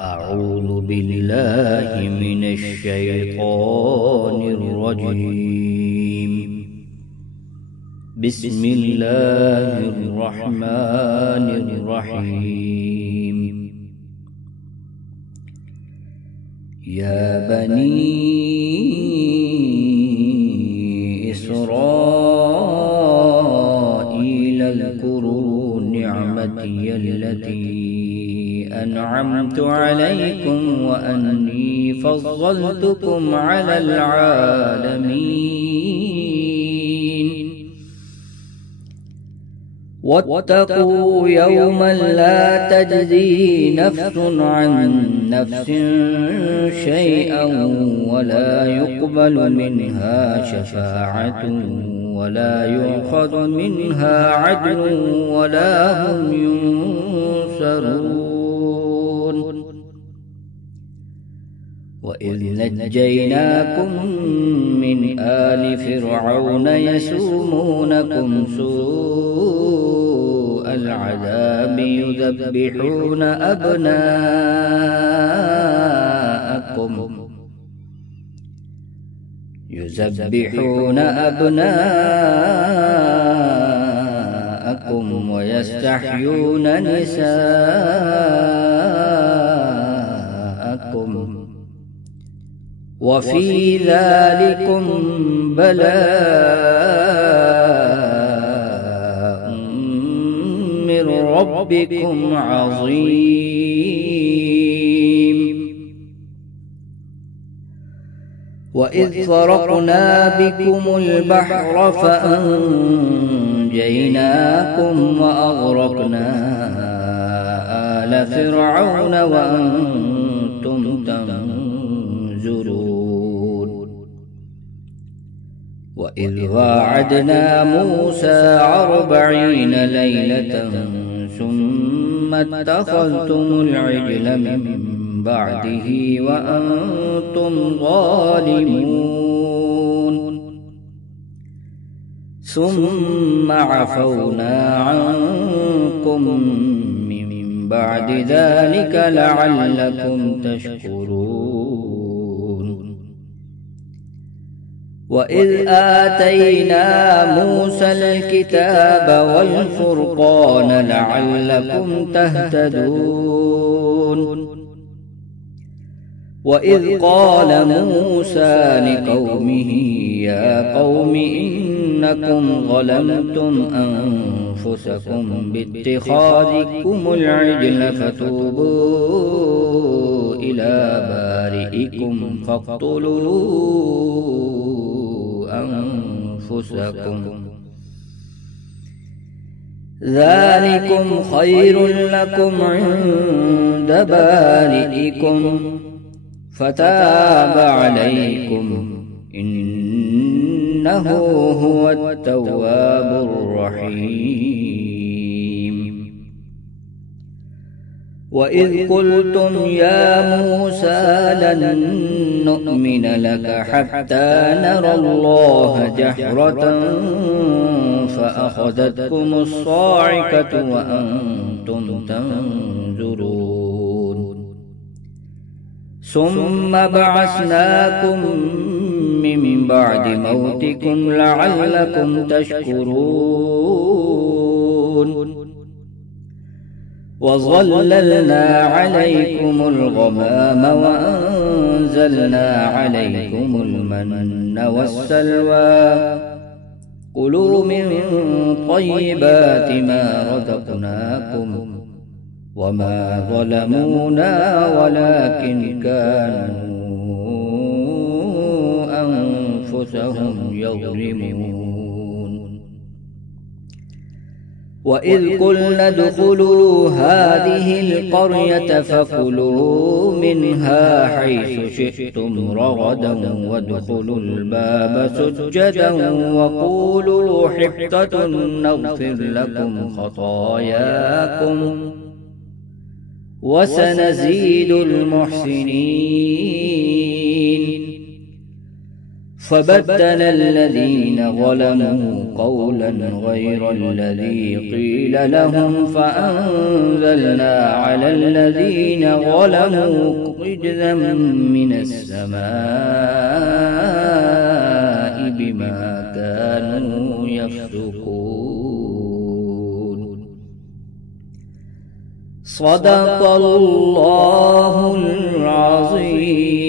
أعوذ بالله من الشيطان الرجيم. بسم الله الرحمن الرحيم. يا بني إسرائيل اذكروا نعمتي التي أنعمت عليكم وأني فضلتكم على العالمين. واتقوا يوما لا تجزي نفس عن نفس شيئا ولا يقبل منها شفاعة ولا يؤخذ منها عدل ولا هم ينصرون. وإذ نجيناكم من آل فرعون يسومونكم سوء العذاب يذبحون أبناءكم ويستحيون نساءكم وفي ذلكم بلاء من ربكم عظيم. وإذ فرقنا بكم البحر فأنجيناكم وأغرقنا آل فرعون وأنتم تنظرون. وإذ واعدنا موسى 40 ليلة ثم اتخذتم العجل من بعده وأنتم ظالمون ثم عفونا عنكم من بعد ذلك لعلكم تشكرون. وإذ آتينا موسى الكتاب والفرقان لعلكم تهتدون. وإذ قال موسى لقومه يا قوم إنكم ظلمتم أنفسكم باتخاذكم العجل فتوبوا إلى بارئكم فاقتلوا أنفسكم ذلكم خير لكم عند بارئكم فتاب عليكم إنه هو التواب الرحيم. وإذ قلتم يا موسى لن نؤمن لك حتى نرى الله جهرة فأخذتكم الصاعقة وأنتم تنظرون. ثم بعثناكم من بعد موتكم لعلكم تشكرون. وظللنا عليكم الغمام وأنزلنا عليكم المن والسلوى كلوا من طيبات ما رزقناكم وما ظلمونا ولكن كانوا أنفسهم يظلمون. وإذ قلنا ادخلوا هذه القرية فكلوا منها حيث شئتم رغدا وادخلوا الباب سجدا وقولوا حطة نغفر لكم خطاياكم وسنزيد المحسنين. فبدل الذين ظلموا قولا غير الذي قيل لهم فأنزلنا على الذين ظلموا رجزا من السماء بما كانوا يفسقون. صدق الله العظيم.